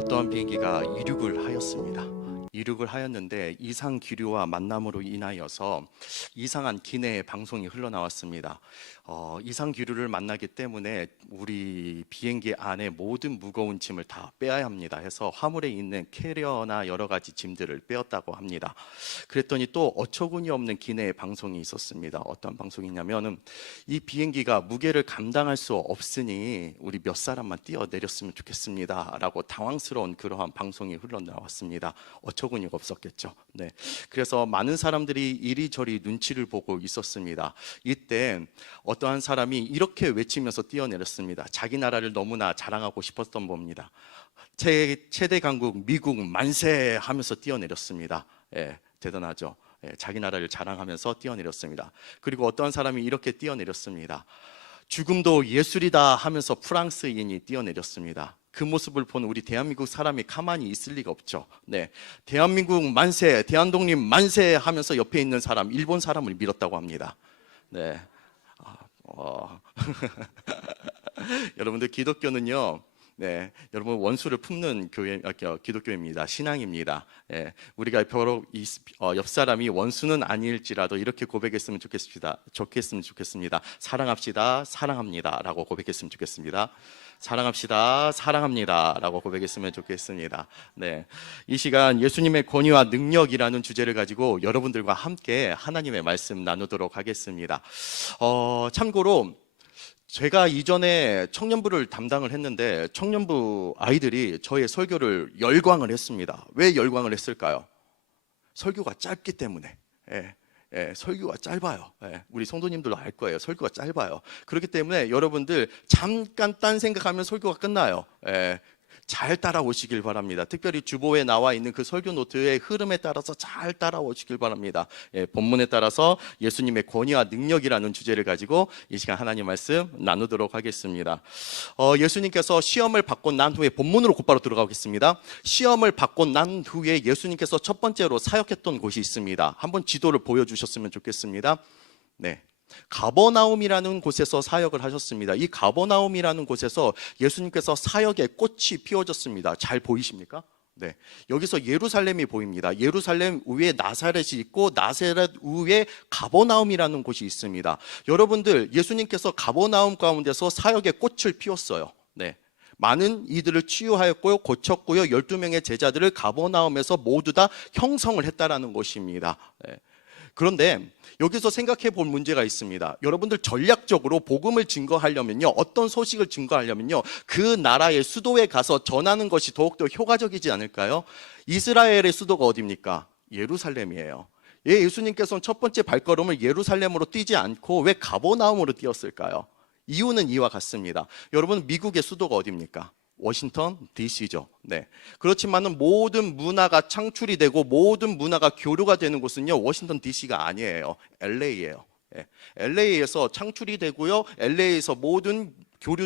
어떠한 비행기가 이륙을 하였습니다. 이륙을 하였는데 이상 기류와 만남으로 인하여서 이상한 기내의 방송이 흘러나왔습니다. 이상 기류를 만나기 때문에 우리 비행기 안에 모든 무거운 짐을 다 빼야 합니다 해서 화물에 있는 캐리어나 여러 가지 짐들을 빼었다고 합니다. 그랬더니 또 어처구니 없는 기내의 방송이 있었습니다. 어떤 방송이냐면 이 비행기가 무게를 감당할 수 없으니 우리 몇 사람만 뛰어내렸으면 좋겠습니다 라고 당황스러운 그러한 방송이 흘러나왔습니다. 어처구니가 없었겠죠. 네. 그래서 많은 사람들이 이리저리 눈치를 보고 있었습니다. 이때 어떠한 사람이 이렇게 외치면서 뛰어내렸습니다. 자기 나라를 너무나 자랑하고 싶었던 겁니다. 최대 강국 미국 만세 하면서 뛰어내렸습니다. 대단하죠. 자기 나라를 자랑하면서 뛰어내렸습니다. 그리고 어떠한 사람이 이렇게 뛰어내렸습니다. 죽음도 예술이다 하면서 프랑스인이 뛰어내렸습니다. 그 모습을 본 우리 대한민국 사람이 가만히 있을 리가 없죠. 네, 대한민국 만세, 대한독립 만세 하면서 옆에 있는 사람, 일본 사람을 밀었다고 합니다. 네, 여러분들 기독교는요. 네, 여러분 원수를 품는 기독교입니다. 신앙입니다. 우리가 바로 옆 사람이 원수는 아닐지라도 이렇게 고백했으면 좋겠습니다. 사랑합시다, 사랑합니다라고 고백했으면 좋겠습니다. 사랑합시다, 사랑합니다라고 고백했으면 좋겠습니다. 네, 이 시간 예수님의 권위와 능력이라는 주제를 가지고 여러분들과 함께 하나님의 말씀 나누도록 하겠습니다. 참고로 제가 이전에 청년부를 담당을 했는데 청년부 아이들이 저의 설교를 열광을 했습니다. 왜 열광을 했을까요? 설교가 짧기 때문에. 설교가 짧아요. 우리 성도님들도 알 거예요. 설교가 짧아요. 그렇기 때문에 여러분들 잠깐 딴 생각하면 설교가 끝나요. 잘 따라오시길 바랍니다. 특별히 주보에 나와 있는 그 설교 노트의 흐름에 따라서 잘 따라오시길 바랍니다. 본문에 따라서 예수님의 권위와 능력이라는 주제를 가지고 이 시간 하나님 말씀 나누도록 하겠습니다. 예수님께서 시험을 받고 난 후에 본문으로 곧바로 들어가겠습니다. 시험을 받고 난 후에 예수님께서 첫 번째로 사역했던 곳이 있습니다. 한번 지도를 보여주셨으면 좋겠습니다. 네. 가버나움이라는 곳에서 사역을 하셨습니다. 이 가버나움이라는 곳에서 예수님께서 사역의 꽃이 피워졌습니다. 잘 보이십니까? 네, 여기서 예루살렘이 보입니다. 예루살렘 위에 나사렛이 있고 나사렛 위에 가버나움이라는 곳이 있습니다. 여러분들 예수님께서 가버나움 가운데서 사역의 꽃을 피웠어요. 네. 많은 이들을 치유하였고요, 고쳤고요, 12명의 제자들을 가버나움에서 모두 다 형성을 했다라는 것입니다. 네. 그런데 여기서 생각해 볼 문제가 있습니다. 여러분들 전략적으로 복음을 증거하려면요, 어떤 소식을 증거하려면요, 그 나라의 수도에 가서 전하는 것이 더욱더 효과적이지 않을까요? 이스라엘의 수도가 어디입니까? 예루살렘이에요. 예수님께서는 첫 번째 발걸음을 예루살렘으로 뛰지 않고 왜 가버나움으로 뛰었을까요? 이유는 이와 같습니다. 여러분, 미국의 수도가 어디입니까? 워싱턴 DC죠. 네. 그렇지만은 모든 문화가 창출이 되고 모든 문화가 교류가 되는 곳은요, 워싱턴 DC가 아니에요. LA예요. LA에서 창출이 되고요, LA에서 모든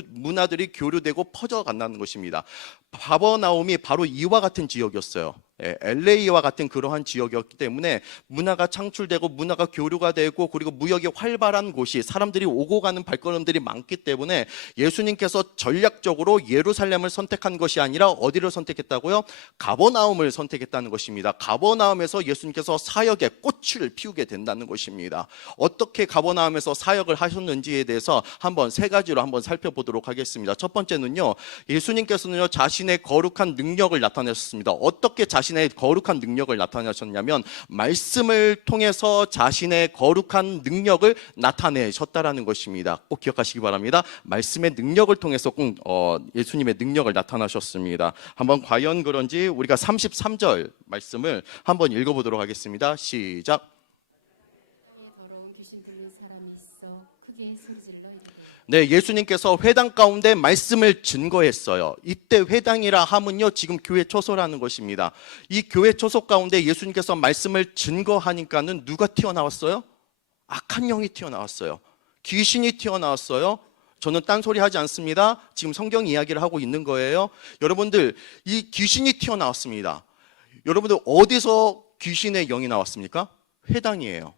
문화들이 교류되고 퍼져간다는 것입니다. 가버나움이 바로 이와 같은 지역이었어요. LA와 같은 그러한 지역이었기 때문에 문화가 창출되고 문화가 교류가 되고 그리고 무역이 활발한 곳이, 사람들이 오고 가는 발걸음들이 많기 때문에 예수님께서 전략적으로 예루살렘을 선택한 것이 아니라 어디를 선택했다고요? 가버나움을 선택했다는 것입니다. 가버나움에서 예수님께서 사역의 꽃을 피우게 된다는 것입니다. 어떻게 가버나움에서 사역을 하셨는지에 대해서 한번 세 가지로 한번 살펴보도록 하겠습니다. 첫 번째는요, 예수님께서는요 자신의 거룩한 능력을 나타내셨습니다. 어떻게 자신의 거룩한 능력을 나타내셨냐면 말씀을 통해서 자신의 거룩한 능력을 나타내셨다라는 것입니다. 꼭 기억하시기 바랍니다. 말씀의 능력을 통해서 꼭 예수님의 능력을 나타나셨습니다. 한번 과연 그런지 우리가 33절 말씀을 한번 읽어보도록 하겠습니다. 시작. 네, 예수님께서 회당 가운데 말씀을 증거했어요. 이때 회당이라 하면요, 지금 교회 초소라는 것입니다. 이 교회 초소 가운데 예수님께서 말씀을 증거하니까는 누가 튀어나왔어요? 악한 영이 튀어나왔어요. 귀신이 튀어나왔어요. 저는 딴소리 하지 않습니다. 지금 성경 이야기를 하고 있는 거예요. 여러분들, 이 귀신이 튀어나왔습니다. 여러분들 어디서 귀신의 영이 나왔습니까? 회당이에요.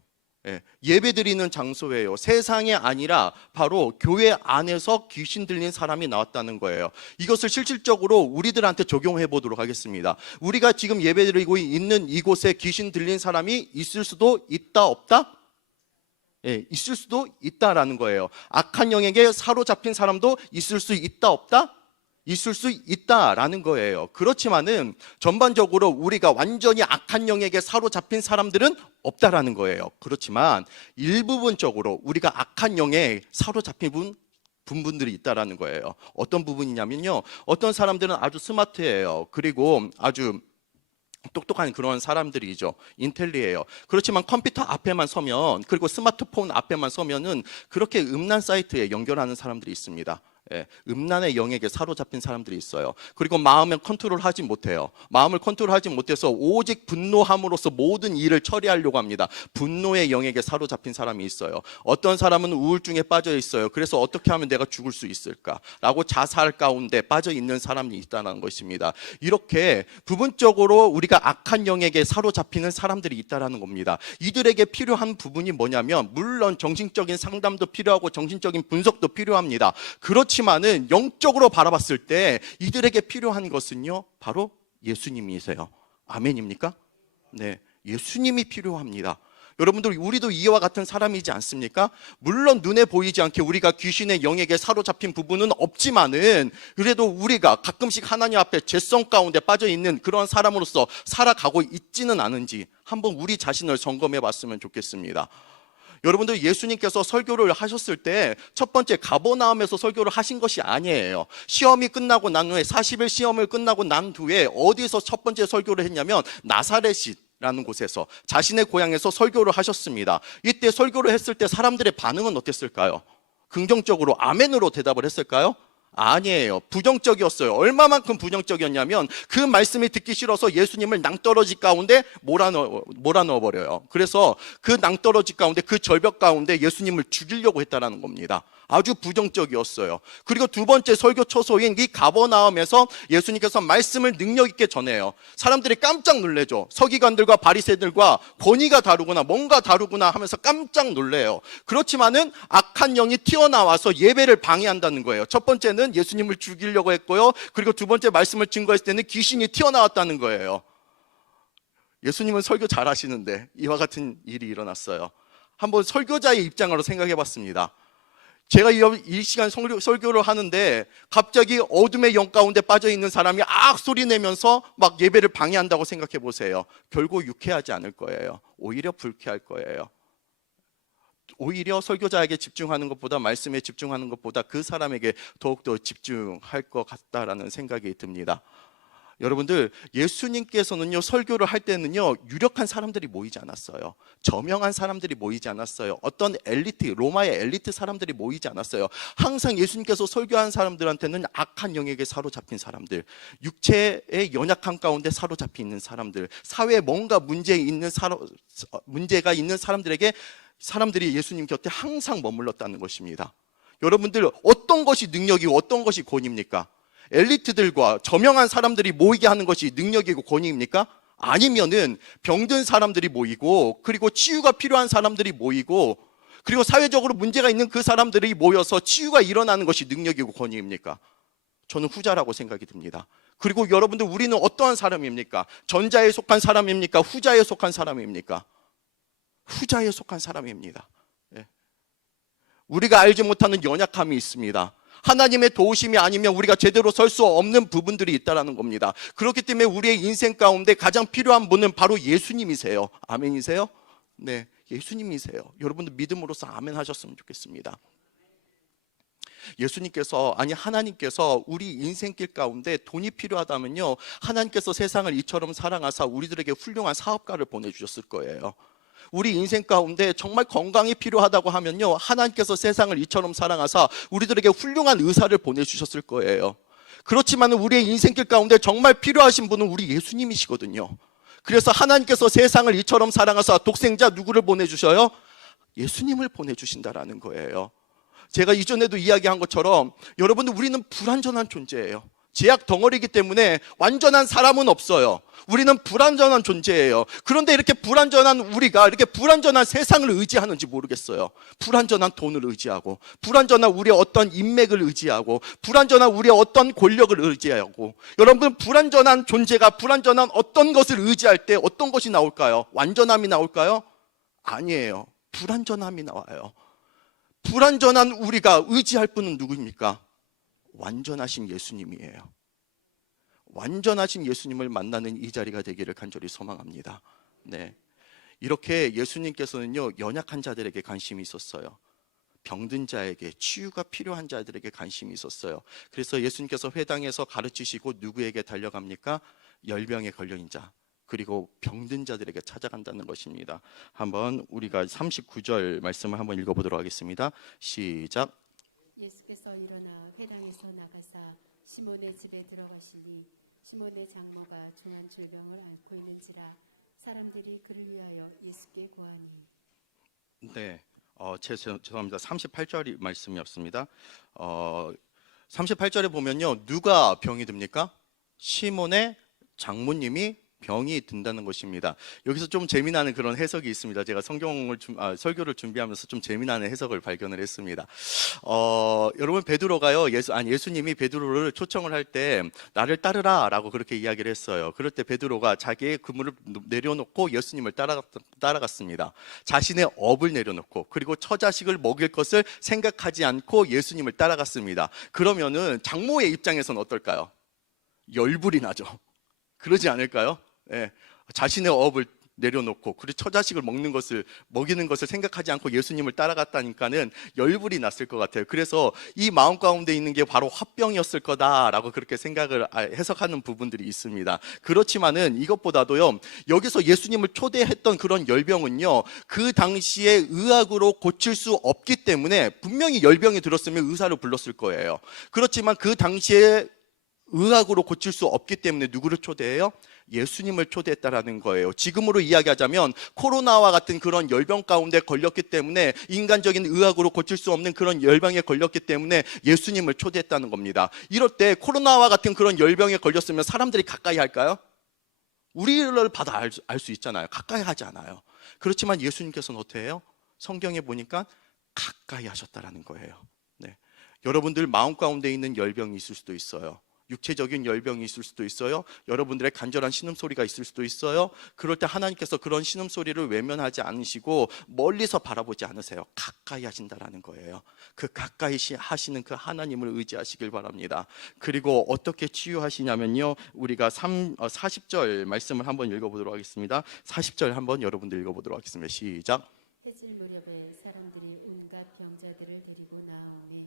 예배드리는 장소예요. 세상이 아니라 바로 교회 안에서 귀신 들린 사람이 나왔다는 거예요. 이것을 실질적으로 우리들한테 적용해 보도록 하겠습니다. 우리가 지금 예배드리고 있는 이곳에 귀신 들린 사람이 있을 수도 있다, 없다? 있을 수도 있다라는 거예요. 악한 영에게 사로잡힌 사람도 있을 수 있다, 없다? 있을 수 있다라는 거예요. 그렇지만은 전반적으로 우리가 완전히 악한 영에게 사로잡힌 사람들은 없다라는 거예요. 그렇지만 일부분적으로 우리가 악한 영에 사로잡힌 분들이 있다라는 거예요. 어떤 부분이냐면요, 어떤 사람들은 아주 스마트해요. 그리고 아주 똑똑한 그런 사람들이죠. 인텔리예요. 그렇지만 컴퓨터 앞에만 서면, 그리고 스마트폰 앞에만 서면은 그렇게 음란 사이트에 연결하는 사람들이 있습니다. 음란의 영에게 사로잡힌 사람들이 있어요. 그리고 마음을 컨트롤하지 못해요. 마음을 컨트롤하지 못해서 오직 분노함으로써 모든 일을 처리하려고 합니다. 분노의 영에게 사로잡힌 사람이 있어요. 어떤 사람은 우울증에 빠져 있어요. 그래서 어떻게 하면 내가 죽을 수 있을까라고 자살 가운데 빠져 있는 사람이 있다는 것입니다. 이렇게 부분적으로 우리가 악한 영에게 사로잡히는 사람들이 있다는 겁니다. 이들에게 필요한 부분이 뭐냐면, 물론 정신적인 상담도 필요하고 정신적인 분석도 필요합니다. 그렇지만은 영적으로 바라봤을 때 이들에게 필요한 것은요, 바로 예수님이세요. 아멘입니까? 네, 예수님이 필요합니다. 여러분들, 우리도 이와 같은 사람이지 않습니까? 물론 눈에 보이지 않게 우리가 귀신의 영에게 사로잡힌 부분은 없지만은, 그래도 우리가 가끔씩 하나님 앞에 죄성 가운데 빠져 있는 그런 사람으로서 살아가고 있지는 않은지 한번 우리 자신을 점검해 봤으면 좋겠습니다. 여러분들, 예수님께서 설교를 하셨을 때 첫 번째 가버나움에서 설교를 하신 것이 아니에요. 시험이 끝나고 난 후에, 40일 시험을 끝나고 난 후에 어디서 첫 번째 설교를 했냐면 나사렛이라는 곳에서, 자신의 고향에서 설교를 하셨습니다. 이때 설교를 했을 때 사람들의 반응은 어땠을까요? 긍정적으로 아멘으로 대답을 했을까요? 아니에요. 부정적이었어요. 얼마만큼 부정적이었냐면, 그 말씀이 듣기 싫어서 예수님을 낭떠러지 가운데 몰아넣어버려요. 그래서 그 낭떠러지 가운데, 그 절벽 가운데 예수님을 죽이려고 했다는 겁니다. 아주 부정적이었어요. 그리고 두 번째 설교 초소인 이 가버나움에서 예수님께서 말씀을 능력 있게 전해요. 사람들이 깜짝 놀래죠. 서기관들과 바리새들과 권위가 다르구나, 뭔가 다르구나 하면서 깜짝 놀래요. 그렇지만은 악한 영이 튀어나와서 예배를 방해한다는 거예요. 첫 번째는 예수님을 죽이려고 했고요. 그리고 두 번째 말씀을 증거했을 때는 귀신이 튀어나왔다는 거예요. 예수님은 설교 잘 하시는데 이와 같은 일이 일어났어요. 한번 설교자의 입장으로 생각해 봤습니다. 제가 이 시간 설교를 하는데 갑자기 어둠의 영 가운데 빠져 있는 사람이 악 소리 내면서 막 예배를 방해한다고 생각해 보세요. 결국 유쾌하지 않을 거예요. 오히려 불쾌할 거예요. 오히려 설교자에게 집중하는 것보다, 말씀에 집중하는 것보다 그 사람에게 더욱더 집중할 것 같다라는 생각이 듭니다. 여러분들, 예수님께서는요, 설교를 할 때는요, 유력한 사람들이 모이지 않았어요. 저명한 사람들이 모이지 않았어요. 어떤 엘리트, 로마의 엘리트 사람들이 모이지 않았어요. 항상 예수님께서 설교한 사람들한테는 악한 영에게 사로잡힌 사람들, 육체의 연약한 가운데 사로잡혀 있는 사람들, 사회에 뭔가 문제가 있는 사람들에게, 사람들이 예수님 곁에 항상 머물렀다는 것입니다. 여러분들, 어떤 것이 능력이고 어떤 것이 권위입니까? 엘리트들과 저명한 사람들이 모이게 하는 것이 능력이고 권위입니까? 아니면은 병든 사람들이 모이고, 그리고 치유가 필요한 사람들이 모이고, 그리고 사회적으로 문제가 있는 그 사람들이 모여서 치유가 일어나는 것이 능력이고 권위입니까? 저는 후자라고 생각이 듭니다. 그리고 여러분들, 우리는 어떠한 사람입니까? 전자에 속한 사람입니까? 후자에 속한 사람입니까? 후자에 속한 사람입니다. 우리가 알지 못하는 연약함이 있습니다. 하나님의 도우심이 아니면 우리가 제대로 설 수 없는 부분들이 있다는 겁니다. 그렇기 때문에 우리의 인생 가운데 가장 필요한 분은 바로 예수님이세요. 아멘이세요? 네, 예수님이세요. 여러분들 믿음으로써 아멘 하셨으면 좋겠습니다. 예수님께서, 아니 하나님께서 우리 인생길 가운데 돈이 필요하다면요, 하나님께서 세상을 이처럼 사랑하사 우리들에게 훌륭한 사업가를 보내주셨을 거예요. 우리 인생 가운데 정말 건강이 필요하다고 하면요, 하나님께서 세상을 이처럼 사랑하사 우리들에게 훌륭한 의사를 보내주셨을 거예요. 그렇지만 우리의 인생길 가운데 정말 필요하신 분은 우리 예수님이시거든요. 그래서 하나님께서 세상을 이처럼 사랑하사 독생자 누구를 보내주셔요? 예수님을 보내주신다라는 거예요. 제가 이전에도 이야기한 것처럼, 여러분들, 우리는 불완전한 존재예요. 제약 덩어리이기 때문에 완전한 사람은 없어요. 우리는 불완전한 존재예요. 그런데 이렇게 불완전한 우리가 이렇게 불완전한 세상을 의지하는지 모르겠어요. 불완전한 돈을 의지하고, 불완전한 우리의 어떤 인맥을 의지하고, 불완전한 우리의 어떤 권력을 의지하고, 여러분 불완전한 존재가 불완전한 어떤 것을 의지할 때 어떤 것이 나올까요? 완전함이 나올까요? 아니에요. 불완전함이 나와요. 불완전한 우리가 의지할 분은 누구입니까? 완전하신 예수님이에요. 완전하신 예수님을 만나는 이 자리가 되기를 간절히 소망합니다. 네, 이렇게 예수님께서는요, 연약한 자들에게 관심이 있었어요. 병든 자에게, 치유가 필요한 자들에게 관심이 있었어요. 그래서 예수님께서 회당에서 가르치시고 누구에게 달려갑니까? 열병에 걸린 자, 그리고 병든 자들에게 찾아간다는 것입니다. 한번 우리가 39절 말씀을 한번 읽어보도록 하겠습니다. 시작. 예수께서 일어나 회당에서 나가사 시몬의 집에 들어가시니 시몬의 장모가 중한 질병을 앓고 있는지라 사람들이 그를 위하여 예수께 고하니. 네, 죄송합니다. 38절이 말씀이었습니다. 38절에 보면요, 누가 병이 듭니까? 시몬의 장모님이 병이 든다는 것입니다. 여기서 좀 재미나는 그런 해석이 있습니다. 제가 설교를 준비하면서 좀 재미나는 해석을 발견을 했습니다. 여러분, 베드로가요, 예수님이 베드로를 초청을 할 때 나를 따르라라고 그렇게 이야기를 했어요. 그럴 때 베드로가 자기의 그물을 내려놓고 예수님을 따라갔습니다. 자신의 업을 내려놓고, 그리고 처자식을 먹일 것을 생각하지 않고 예수님을 따라갔습니다. 그러면은 장모의 입장에서는 어떨까요? 열불이 나죠. 그러지 않을까요? 예, 자신의 업을 내려놓고, 그리고 처자식을 먹이는 것을 생각하지 않고 예수님을 따라갔다니까는 열불이 났을 것 같아요. 그래서 이 마음 가운데 있는 게 바로 화병이었을 거다라고 그렇게 생각을 해석하는 부분들이 있습니다. 그렇지만은 이것보다도요, 여기서 예수님을 초대했던 그런 열병은요, 그 당시에 의학으로 고칠 수 없기 때문에, 분명히 열병이 들었으면 의사를 불렀을 거예요. 그렇지만 그 당시에 의학으로 고칠 수 없기 때문에 누구를 초대해요? 예수님을 초대했다라는 거예요. 지금으로 이야기하자면 코로나와 같은 그런 열병 가운데 걸렸기 때문에, 인간적인 의학으로 고칠 수 없는 그런 열병에 걸렸기 때문에 예수님을 초대했다는 겁니다. 이럴 때 코로나와 같은 그런 열병에 걸렸으면 사람들이 가까이 할까요? 우리를 봐도 알 수 있잖아요. 가까이 하지 않아요. 그렇지만 예수님께서는 어떻게 해요? 성경에 보니까 가까이 하셨다라는 거예요. 네. 여러분들 마음 가운데 있는 열병이 있을 수도 있어요. 육체적인 열병이 있을 수도 있어요. 여러분들의 간절한 신음소리가 있을 수도 있어요. 그럴 때 하나님께서 그런 신음소리를 외면하지 않으시고 멀리서 바라보지 않으세요. 가까이 하신다라는 거예요. 그 가까이 하시는 그 하나님을 의지하시길 바랍니다. 그리고 어떻게 치유하시냐면요, 우리가 40절 말씀을 한번 읽어보도록 하겠습니다. 40절 한번 여러분들 읽어보도록 하겠습니다. 시작. 해질 무렵에 사람들이 온갖 병자들을 데리고 나오매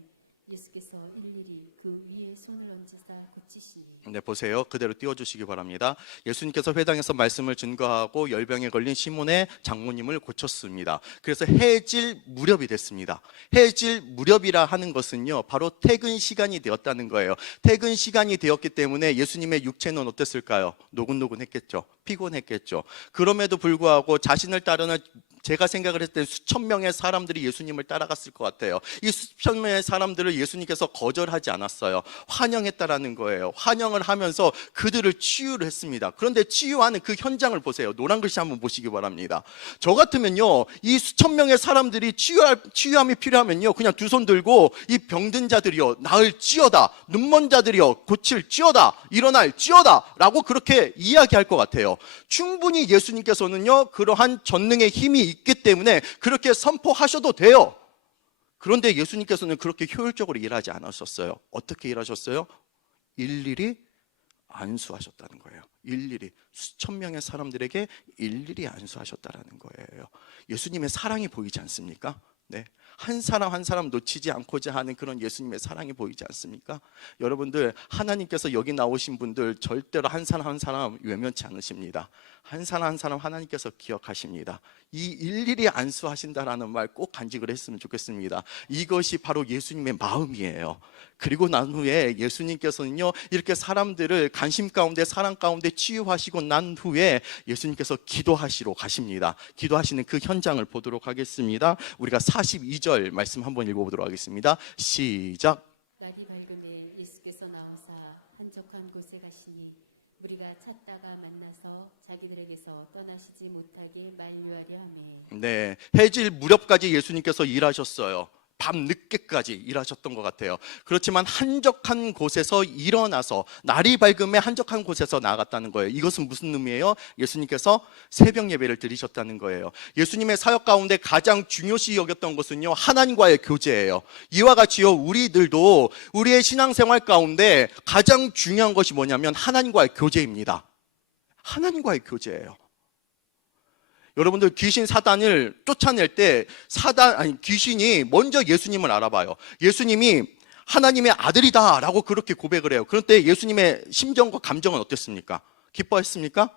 예수께서 일일이 그 위에 손을 얹으사 고치시니. 네, 보세요. 그대로 띄워주시기 바랍니다. 예수님께서 회당에서 말씀을 증거하고 열병에 걸린 시몬의 장모님을 고쳤습니다. 그래서 해질 무렵이 됐습니다. 해질 무렵이라 하는 것은요, 바로 퇴근 시간이 되었다는 거예요. 퇴근 시간이 되었기 때문에 예수님의 육체는 어땠을까요? 노곤노곤했겠죠. 피곤했겠죠. 그럼에도 불구하고 자신을 따르는, 제가 생각을 했을 때 수천 명의 사람들이 예수님을 따라갔을 것 같아요. 이 수천 명의 사람들을 예수님께서 거절하지 않았어요. 환영했다라는 거예요. 환영을 하면서 그들을 치유를 했습니다. 그런데 치유하는 그 현장을 보세요. 노란 글씨 한번 보시기 바랍니다. 저 같으면요, 이 수천 명의 사람들이 치유함이 필요하면요, 그냥 두 손 들고 이 병든 자들이여 나을지어다, 눈먼 자들이여 고칠지어다, 일어날지어다 라고 그렇게 이야기할 것 같아요. 충분히 예수님께서는요, 그러한 전능의 힘이 있기 때문에 그렇게 선포하셔도 돼요. 그런데 예수님께서는 그렇게 효율적으로 일하지 않으셨어요. 어떻게 일하셨어요? 일일이 안수하셨다는 거예요. 일일이 수천 명의 사람들에게 일일이 안수하셨다는 거예요. 예수님의 사랑이 보이지 않습니까? 네. 한 사람 한 사람 놓치지 않고자 하는 그런 예수님의 사랑이 보이지 않습니까? 여러분들, 하나님께서 여기 나오신 분들 절대로 한 사람 한 사람 외면치 않으십니다. 한 사람 한 사람 하나님께서 기억하십니다. 이 일일이 안수하신다라는 말 꼭 간직을 했으면 좋겠습니다. 이것이 바로 예수님의 마음이에요. 그리고 난 후에 예수님께서는요, 이렇게 사람들을 관심 가운데 사랑 가운데 치유하시고 난 후에 예수님께서 기도하시러 가십니다. 기도하시는 그 현장을 보도록 하겠습니다. 우리가 42절 말씀 한번 읽어보도록 하겠습니다. 시작. 날이 밝음에 예수께서 나와사 한적 너희들에게서 떠나시지 못하게 만류하려 하매 네, 해질 무렵까지 예수님께서 일하셨어요. 밤 늦게까지 일하셨던 것 같아요. 그렇지만 한적한 곳에서 일어나서 날이 밝음에 한적한 곳에서 나아갔다는 거예요. 이것은 무슨 의미예요? 예수님께서 새벽 예배를 드리셨다는 거예요. 예수님의 사역 가운데 가장 중요시 여겼던 것은요, 하나님과의 교제예요. 이와 같이요, 우리들도 우리의 신앙생활 가운데 가장 중요한 것이 뭐냐면 하나님과의 교제입니다. 하나님과의 교제예요. 여러분들 귀신 사단을 쫓아낼 때 귀신이 먼저 예수님을 알아봐요. 예수님이 하나님의 아들이다라고 그렇게 고백을 해요. 그런데 예수님의 심정과 감정은 어땠습니까? 기뻐했습니까?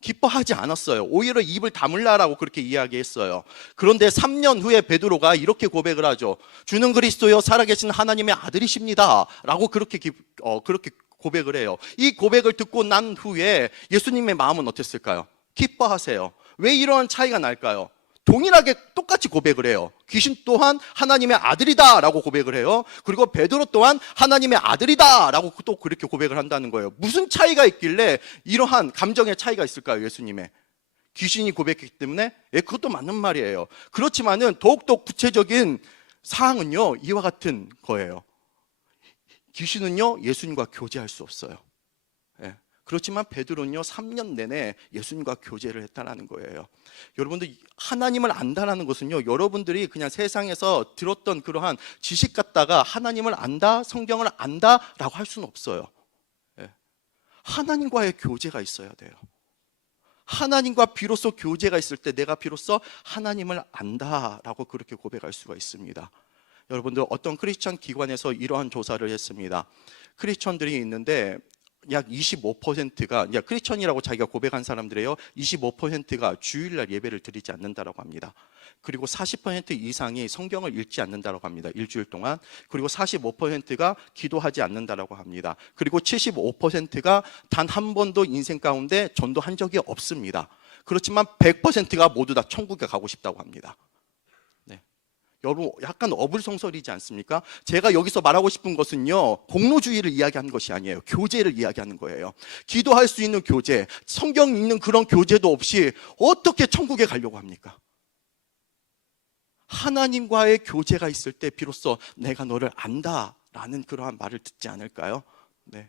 기뻐하지 않았어요. 오히려 입을 다물라라고 그렇게 이야기했어요. 그런데 3년 후에 베드로가 이렇게 고백을 하죠. 주는 그리스도여 살아계신 하나님의 아들이십니다. 라고 그렇게 고백을 해요. 이 고백을 듣고 난 후에 예수님의 마음은 어땠을까요? 기뻐하세요. 왜 이러한 차이가 날까요? 동일하게 똑같이 고백을 해요. 귀신 또한 하나님의 아들이다 라고 고백을 해요. 그리고 베드로 또한 하나님의 아들이다 라고 또 그렇게 고백을 한다는 거예요. 무슨 차이가 있길래 이러한 감정의 차이가 있을까요? 예수님의 귀신이 고백했기 때문에 그것도 맞는 말이에요. 그렇지만은 더욱더 구체적인 사항은요, 이와 같은 거예요. 귀신은요, 예수님과 교제할 수 없어요. 그렇지만 베드로는요, 3년 내내 예수님과 교제를 했다는 거예요. 여러분들, 하나님을 안다라는 것은요, 여러분들이 그냥 세상에서 들었던 그러한 지식 갖다가 하나님을 안다, 성경을 안다라고 할 수는 없어요. 하나님과의 교제가 있어야 돼요. 하나님과 비로소 교제가 있을 때 내가 비로소 하나님을 안다라고 그렇게 고백할 수가 있습니다. 여러분들, 어떤 크리스천 기관에서 이러한 조사를 했습니다. 크리스천들이 있는데 약 25%가 크리스천이라고 자기가 고백한 사람들이에요. 25%가 주일날 예배를 드리지 않는다라고 합니다. 그리고 40% 이상이 성경을 읽지 않는다라고 합니다. 일주일 동안. 그리고 45%가 기도하지 않는다라고 합니다. 그리고 75%가 단 한 번도 인생 가운데 전도한 적이 없습니다. 그렇지만 100%가 모두 다 천국에 가고 싶다고 합니다. 여러분, 약간 어불성설이지 않습니까? 제가 여기서 말하고 싶은 것은요, 공로주의를 이야기하는 것이 아니에요. 교제를 이야기하는 거예요. 기도할 수 있는 교제, 성경 읽는 그런 교제도 없이 어떻게 천국에 가려고 합니까? 하나님과의 교제가 있을 때 비로소 내가 너를 안다라는 그러한 말을 듣지 않을까요? 네.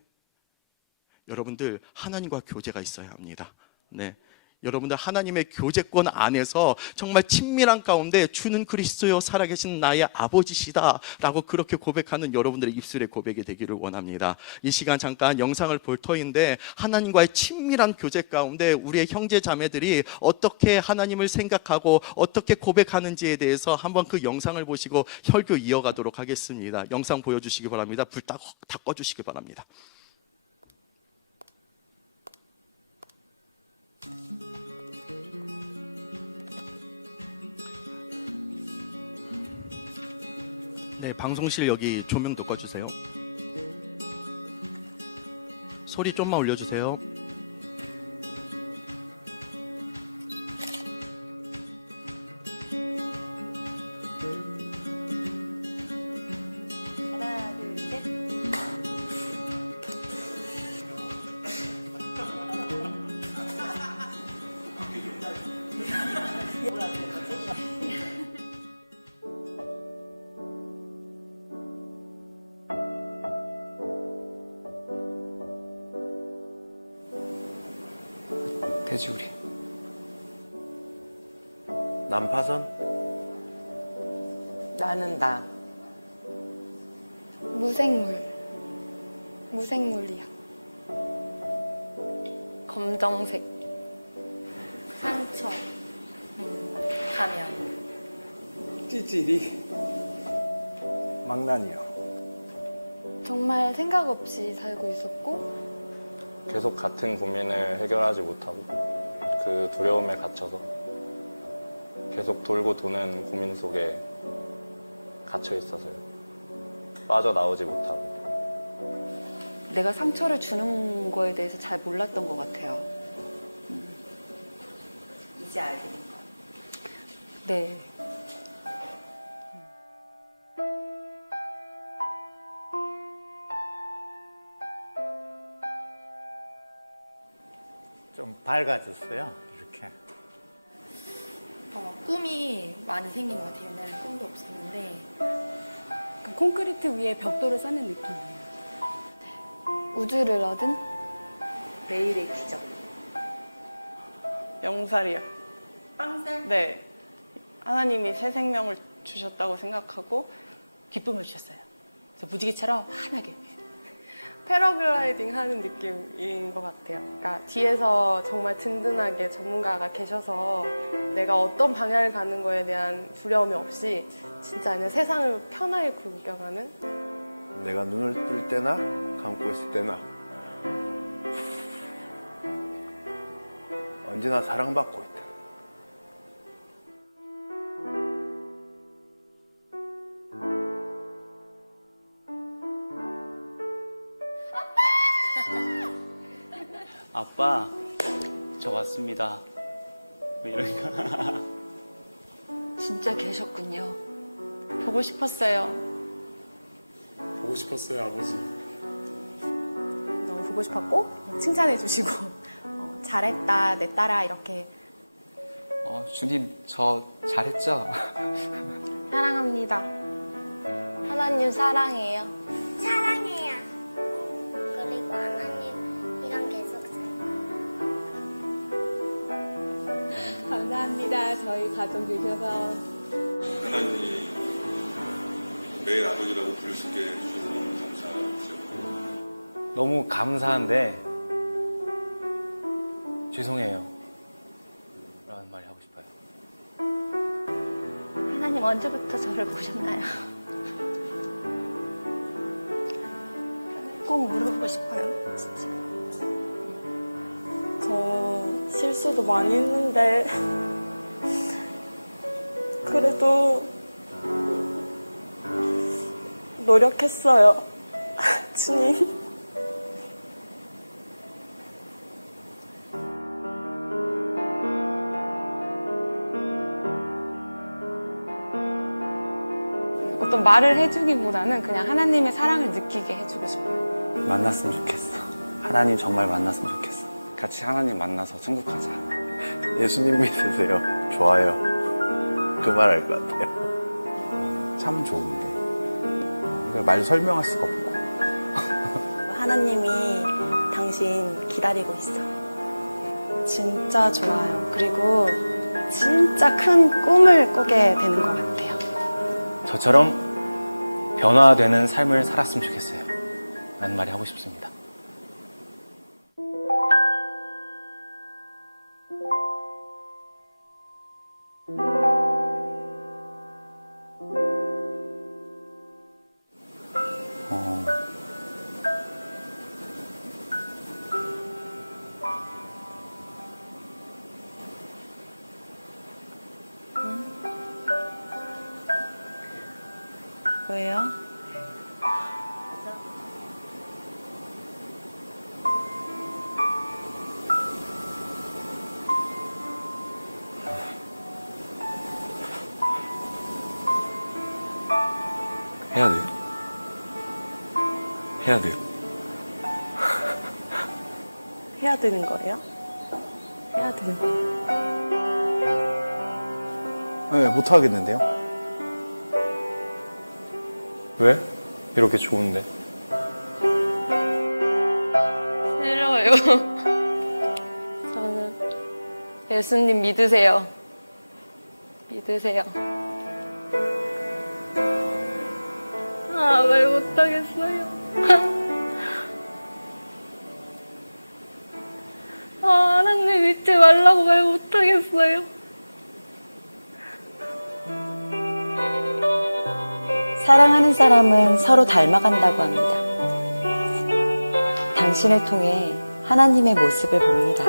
여러분들, 하나님과 교제가 있어야 합니다. 네. 여러분들, 하나님의 교제권 안에서 정말 친밀한 가운데 주는 그리스도여 살아계신 나의 아버지시다 라고 그렇게 고백하는 여러분들의 입술의 고백이 되기를 원합니다. 이 시간 잠깐 영상을 볼 터인데, 하나님과의 친밀한 교제 가운데 우리의 형제 자매들이 어떻게 하나님을 생각하고 어떻게 고백하는지에 대해서 한번 그 영상을 보시고 혈교 이어가도록 하겠습니다. 영상 보여주시기 바랍니다. 불 다 꺼주시기 바랍니다. 네, 방송실 여기 조명도 꺼주세요. 소리 좀만 올려주세요. 정말 생각 없이 살고 있었고 계속 같은 고민을 해결하지 못하고 그 두려움에 갇혀 계속 돌고 도는 고민 속에 갇혀 있어서 빠져나오지 못하고 내가 상처를 주는 거에 대해서 잘 몰랐던 것 같아요. 네. 좀 빨개졌어요. 라고 생각하고 기쁨을 주셨어요. 무지개처럼 환하게 패러글라이딩 하는 느낌인 것 같아요. 그러니까 뒤에서 정말 든든하게 전문가가 계셔서 내가 어떤 방향을 가는 거에 대한 두려움이 없이 진짜 그 세상을 편하게 보려고 하는 내가 눈을 볼 때나 감고 있을 때나 언제나 사랑받고 있다. 아빠, 저였습니다. 진짜 계시군요. 보고 싶었어요. 보고 싶었어요. 너무 보고 싶었고 칭찬해 주시고 잘했다 내 딸아 이렇게 주님, 저 잘했죠? 사랑합니다. 하나님 사랑해요. 사랑해요. 감사합니다. 저희 가족이 있어서 너무 감사한데 죄송해요. 하나님 언제부터 저를 부셨나요? 물어보고 싶어요. 저 실수도 많이 했는데 그래도 노력했어요. 주님. 근데 말을 해주기보다는 그냥 하나님의 사랑을 느끼게 해주고 싶어요. 만났으면 좋겠어. 하나님 정말 만났으면 좋겠어. 같이 하나님 만나서 행복하자. 예수님 믿으세요. 좋아요. 그 말을 맞아요. 참 좋아. 말 설명했어. 하나님이 당신 기다리고 있어요. 진짜 좋아요. 그리고 진짜 큰 꿈을 꾸게 되는 것 같아요. 저처럼 변화되는 삶을 살았으면 좋겠어요. 만나고 싶습니다. 왜요? 해야 되는 거예요? 못 참겠는데. 왜? 이렇게 좋은데. 내려와요. 예수님 믿으세요. 믿으세요. 아, 왜 못하겠어요? 아, 하나님 믿지 말라고 왜 못하겠어요? 사랑하는 사람은 서로 닮아간다고 합니다. 당신을 통해 하나님의 모습을 봅니다.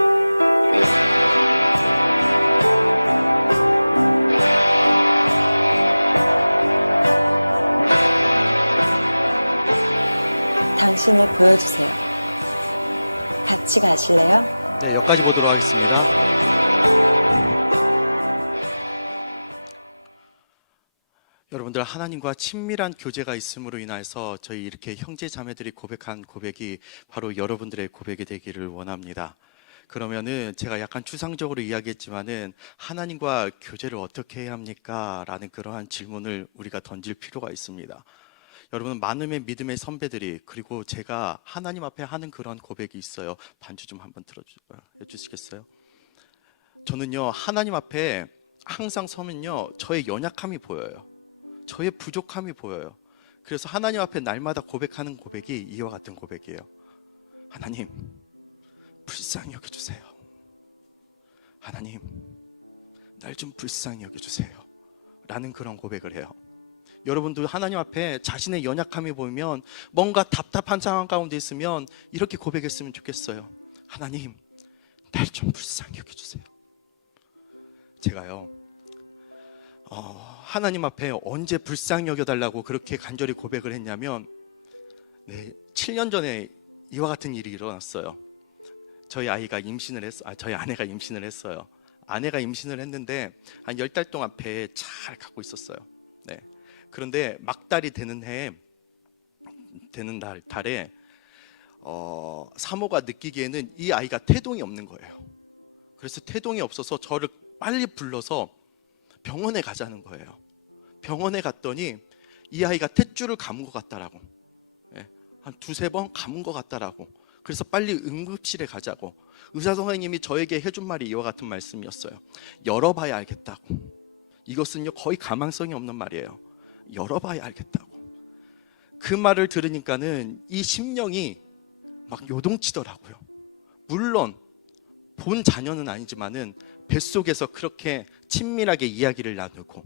당신을 보여주세요. 같이 가실래요? 네, 여기까지 보도록 하겠습니다. 여러분들, 하나님과 친밀한 교제가 있음으로 인해서 저희 이렇게 형제 자매들이 고백한 고백이 바로 여러분들의 고백이 되기를 원합니다. 그러면은 제가 약간 추상적으로 이야기했지만은 하나님과 교제를 어떻게 해야 합니까? 라는 그러한 질문을 우리가 던질 필요가 있습니다. 여러분, 많은 믿음의 선배들이, 그리고 제가 하나님 앞에 하는 그런 고백이 있어요. 반주 좀 한번 해주시겠어요? 저는요, 하나님 앞에 항상 서면요, 저의 연약함이 보여요. 저의 부족함이 보여요. 그래서 하나님 앞에 날마다 고백하는 고백이 이와 같은 고백이에요. 하나님, 불쌍히 여겨주세요. 하나님, 날 좀 불쌍히 여겨주세요. 라는 그런 고백을 해요. 여러분도 하나님 앞에 자신의 연약함이 보이면, 뭔가 답답한 상황 가운데 있으면 이렇게 고백했으면 좋겠어요. 하나님, 날 좀 불쌍히 여겨주세요. 제가요, 하나님 앞에 언제 불쌍히 여겨달라고 그렇게 간절히 고백을 했냐면, 7년 전에 이와 같은 일이 일어났어요. 저희 아내가 임신을 했어요. 아내가 임신을 했는데 한 10달 동안 배에 잘 갖고 있었어요. 네. 그런데 막달이 되는 달에 사모가 느끼기에는 이 아이가 태동이 없는 거예요. 그래서 태동이 없어서 저를 빨리 불러서 병원에 가자는 거예요. 병원에 갔더니 이 아이가 탯줄을 감은 것 같다라고, 한 2-3번 감은 것 같다라고. 그래서 빨리 응급실에 가자고. 의사 선생님이 저에게 해준 말이 이와 같은 말씀이었어요. 열어봐야 알겠다고. 이것은요, 거의 가망성이 없는 말이에요. 열어봐야 알겠다고. 그 말을 들으니까는 이 심령이 막 요동치더라고요. 물론 본 자녀는 아니지만은 뱃속에서 그렇게 친밀하게 이야기를 나누고,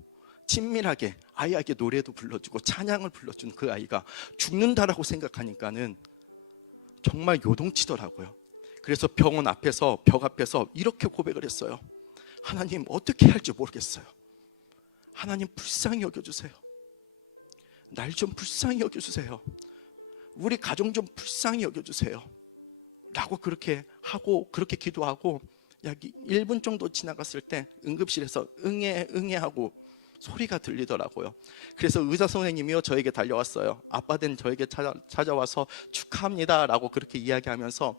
친밀하게 아이에게 노래도 불러주고 찬양을 불러준 그 아이가 죽는다라고 생각하니까는 정말 요동치더라고요. 그래서 벽 앞에서 이렇게 고백을 했어요. 하나님, 어떻게 할지 모르겠어요. 하나님, 불쌍히 여겨주세요. 날 좀 불쌍히 여겨주세요. 우리 가정 좀 불쌍히 여겨주세요. 라고 그렇게 하고, 그렇게 기도하고, 약 1분 정도 지나갔을 때 응급실에서 응애 하고 소리가 들리더라고요. 그래서 의사 선생님이요, 저에게 달려왔어요. 아빠 된 저에게 찾아와서 축하합니다 라고 그렇게 이야기하면서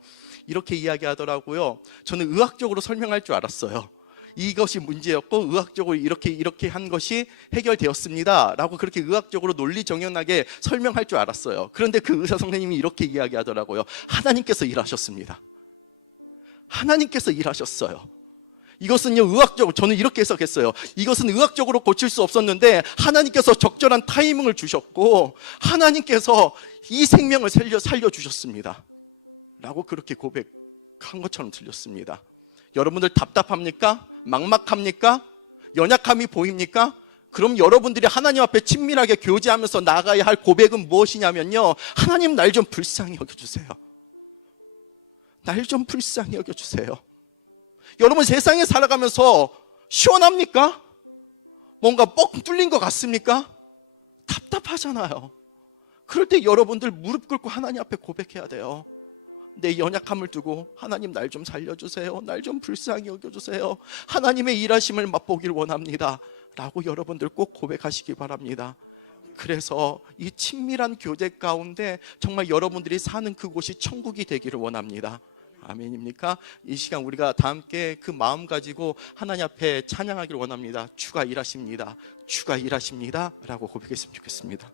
이렇게 이야기하더라고요. 저는 의학적으로 설명할 줄 알았어요. 이것이 문제였고 의학적으로 이렇게 한 것이 해결되었습니다 라고 그렇게 의학적으로 논리정연하게 설명할 줄 알았어요. 그런데 그 의사 선생님이 이렇게 이야기하더라고요. 하나님께서 일하셨습니다. 하나님께서 일하셨어요. 이것은요, 의학적으로, 저는 이렇게 해석했어요. 이것은 의학적으로 고칠 수 없었는데 하나님께서 적절한 타이밍을 주셨고 하나님께서 이 생명을 살려주셨습니다 라고 그렇게 고백한 것처럼 들렸습니다. 여러분들 답답합니까? 막막합니까? 연약함이 보입니까? 그럼 여러분들이 하나님 앞에 친밀하게 교제하면서 나가야 할 고백은 무엇이냐면요, 하나님, 날 좀 불쌍히 여겨주세요. 날 좀 불쌍히 여겨주세요. 여러분, 세상에 살아가면서 시원합니까? 뭔가 뻥 뚫린 것 같습니까? 답답하잖아요. 그럴 때 여러분들 무릎 꿇고 하나님 앞에 고백해야 돼요. 내 연약함을 두고 하나님, 날 좀 살려주세요. 날 좀 불쌍히 여겨주세요. 하나님의 일하심을 맛보길 원합니다 라고 여러분들 꼭 고백하시기 바랍니다. 그래서 이 친밀한 교제 가운데 정말 여러분들이 사는 그곳이 천국이 되기를 원합니다. 아멘입니까? 이 시간 우리가 다 함께 그 마음 가지고 하나님 앞에 찬양하기를 원합니다. 주가 일하십니다. 주가 일하십니다 라고 고백했으면 좋겠습니다.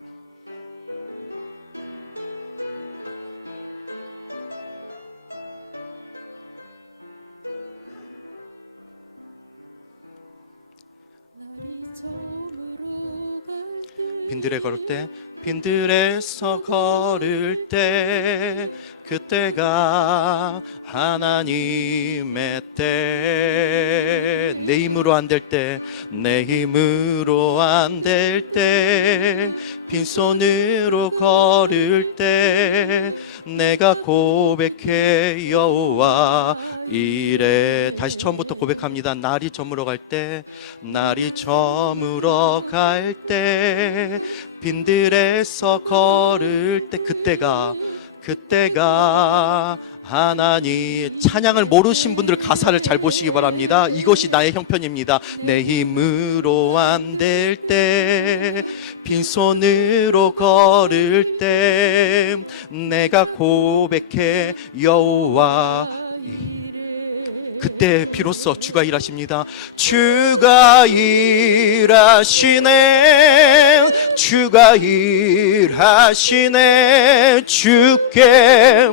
빈들에서 걸을 때 그때가 하나님의 때. 내 힘으로 안 될 때, 내 힘으로 안 될 때, 빈손으로 걸을 때 내가 고백해 여호와 이래. 다시 처음부터 고백합니다. 날이 저물어 갈 때, 날이 저물어 갈 때, 빈들에서 걸을 때 그때가 하나님. 찬양을 모르신 분들 가사를 잘 보시기 바랍니다. 이것이 나의 형편입니다. 내 힘으로 안 될 때, 빈손으로 걸을 때 내가 고백해 여호와. 그때 비로소 주가 일하십니다. 주가 일하시네, 주가 일하시네. 주께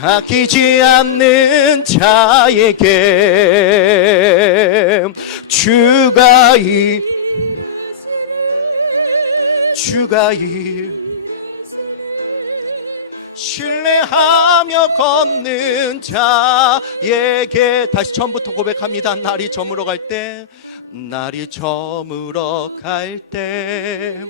아끼지 않는 자에게 주가 주가 신뢰하며 걷는 자에게 다시 처음부터 고백합니다. 날이 저물어 갈 때, 날이 저물어 갈 때,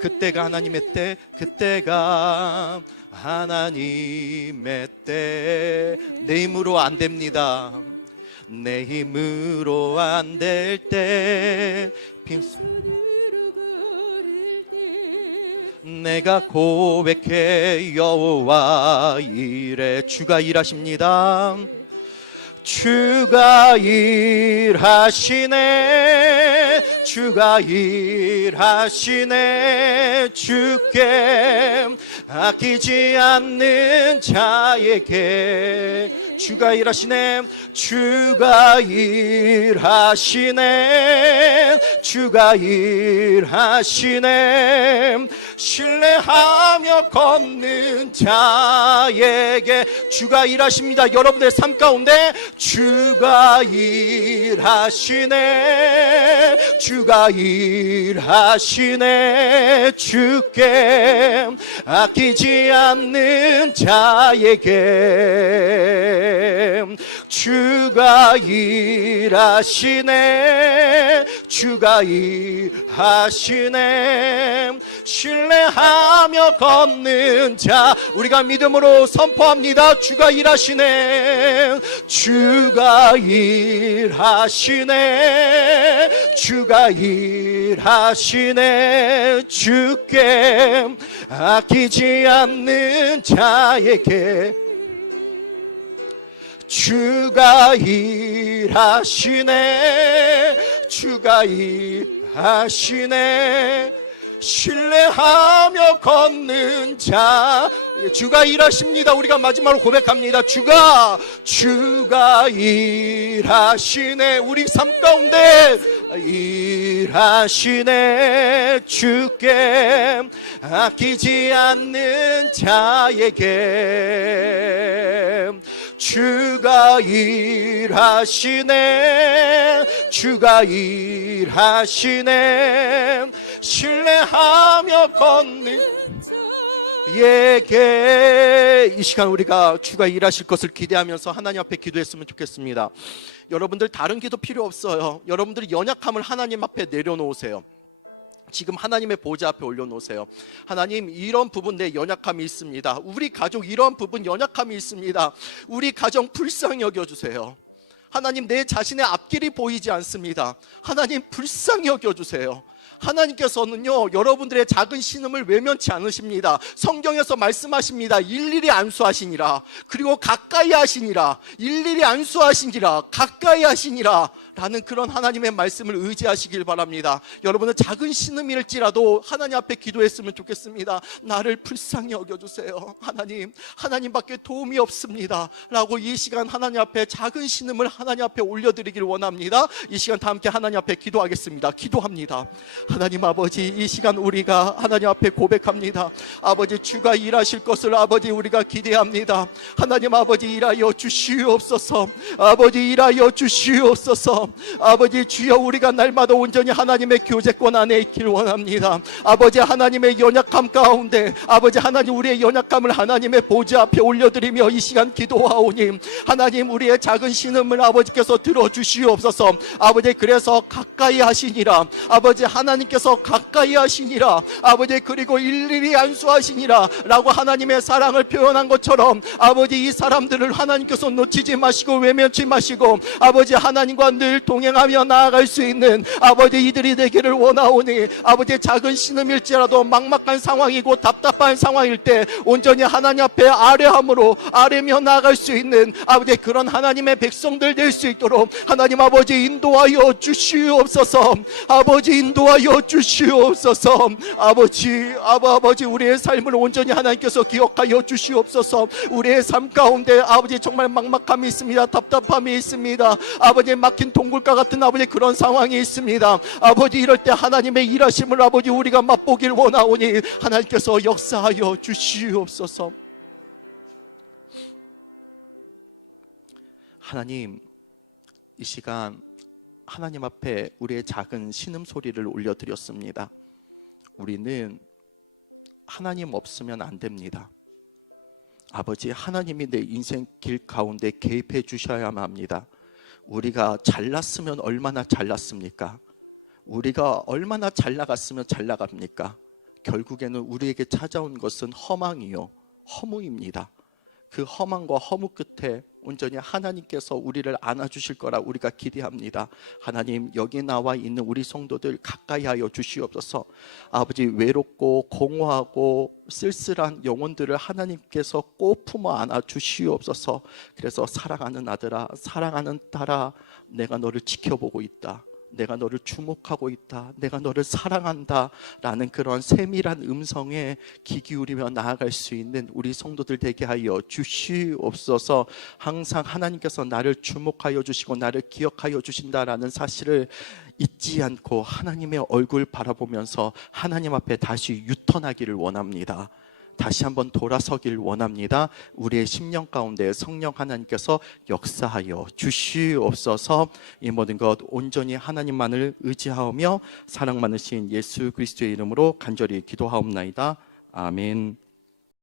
그때가 하나님의 때, 그때가 하나님의 때. 내 힘으로 안 됩니다. 내 힘으로 안 될 때, 내가 고백해 여호와 이래. 주가 일하십니다. 주가 일하시네. 주가 일하시네. 주께 아끼지 않는 자에게 주가 일하시네. 주가 일하시네. 주가 일하시네. 신뢰하며 걷는 자에게 주가 일하십니다. 여러분의 삶 가운데 주가 일하시네. 주가 일하시네. 주께 아끼지 않는 자에게 주가 일하시네. 주가 일하시네. 신뢰하며 걷는 자, 우리가 믿음으로 선포합니다. 주가 일하시네. 주가 일하시네. 주가 일하시네. 주께 아끼지 않는 자에게 주가 일하시네. 주가 일하시네. 신뢰하며 걷는 자, 주가 일하십니다. 우리가 마지막으로 고백합니다. 주가 일하시네. 우리 삶 가운데 일하시네. 주께 아끼지 않는 자에게 주가 일하시네. 주가 일하시네. 신뢰하며 걷는 예게. 이 시간 우리가 주가 일하실 것을 기대하면서 하나님 앞에 기도했으면 좋겠습니다. 여러분들 다른 기도 필요 없어요. 여러분들이 연약함을 하나님 앞에 내려놓으세요. 지금 하나님의 보좌 앞에 올려놓으세요. 하나님, 이런 부분 내 연약함이 있습니다. 우리 가족 이런 부분 연약함이 있습니다. 우리 가정 불쌍히 여겨주세요. 하나님, 내 자신의 앞길이 보이지 않습니다. 하나님, 불쌍히 여겨주세요. 하나님께서는요, 여러분들의 작은 신음을 외면치 않으십니다. 성경에서 말씀하십니다. 일일이 안수하시니라. 그리고 가까이 하시니라. 일일이 안수하시니라. 가까이 하시니라. 라는 그런 하나님의 말씀을 의지하시길 바랍니다. 여러분은 작은 신음일지라도 하나님 앞에 기도했으면 좋겠습니다. 나를 불쌍히 여겨주세요. 하나님밖에 도움이 없습니다. 라고 이 시간 하나님 앞에 작은 신음을 하나님 앞에 올려드리길 원합니다. 이 시간 다 함께 하나님 앞에 기도하겠습니다. 기도합니다. 하나님 아버지, 이 시간 우리가 하나님 앞에 고백합니다. 아버지, 주가 일하실 것을 아버지 우리가 기대합니다. 하나님 아버지, 일하여 주시옵소서. 아버지, 일하여 주시옵소서. 아버지, 주여, 우리가 날마다 온전히 하나님의 교제권 안에 있길 원합니다. 아버지, 하나님의 연약함 가운데 아버지 하나님, 우리의 연약함을 하나님의 보좌 앞에 올려드리며 이 시간 기도하오니 하나님, 우리의 작은 신음을 아버지께서 들어주시옵소서. 아버지, 그래서 가까이 하시니라. 아버지, 하나님께서 가까이 하시니라. 아버지, 그리고 일일이 안수하시니라 라고 하나님의 사랑을 표현한 것처럼 아버지, 이 사람들을 하나님께서 놓치지 마시고 외면치 마시고 아버지, 하나님과 늘 동행하며 나아갈 수 있는 아버지 이들이 되기를 원하오니 아버지, 작은 신음일지라도 막막한 상황이고 답답한 상황일 때 온전히 하나님 앞에 아뢰며 나아갈 수 있는 아버지, 그런 하나님의 백성들 될 수 있도록 하나님 아버지 인도하여 주시옵소서. 아버지, 인도하여 주시옵소서. 아버지, 우리의 삶을 온전히 하나님께서 기억하여 주시옵소서. 우리의 삶 가운데 아버지 정말 막막함이 있습니다. 답답함이 있습니다. 아버지, 막힌 동굴과 같은 아버지 그런 상황이 있습니다. 아버지, 이럴 때 하나님의 일하심을 아버지 우리가 맛보길 원하오니 하나님께서 역사하여 주시옵소서. 하나님, 이 시간 하나님 앞에 우리의 작은 신음소리를 올려드렸습니다. 우리는 하나님 없으면 안 됩니다. 아버지, 하나님이 내 인생 길 가운데 개입해 주셔야만 합니다. 우리가 잘났으면 얼마나 잘났습니까? 우리가 얼마나 잘 나갔으면 잘 나갑니까? 결국에는 우리에게 찾아온 것은 허망이요, 허무입니다. 그 허망과 허무 끝에 온전히 하나님께서 우리를 안아주실 거라 우리가 기대합니다. 하나님, 여기 나와 있는 우리 성도들 가까이 하여 주시옵소서. 아버지, 외롭고 공허하고 쓸쓸한 영혼들을 하나님께서 꼭 품어 안아 주시옵소서. 그래서 사랑하는 아들아, 사랑하는 딸아, 내가 너를 지켜보고 있다, 내가 너를 주목하고 있다, 내가 너를 사랑한다 라는 그런 세밀한 음성에 귀 기울이며 나아갈 수 있는 우리 성도들 되게 하여 주시옵소서. 항상 하나님께서 나를 주목하여 주시고 나를 기억하여 주신다라는 사실을 잊지 않고 하나님의 얼굴 바라보면서 하나님 앞에 다시 유턴하기를 원합니다. 다시 한번 돌아서길 원합니다. 우리의 심령 가운데 성령 하나님께서 역사하여 주시옵소서. 이 모든 것 온전히 하나님만을 의지하며 사랑 많으신 예수 그리스도의 이름으로 간절히 기도하옵나이다. 아멘.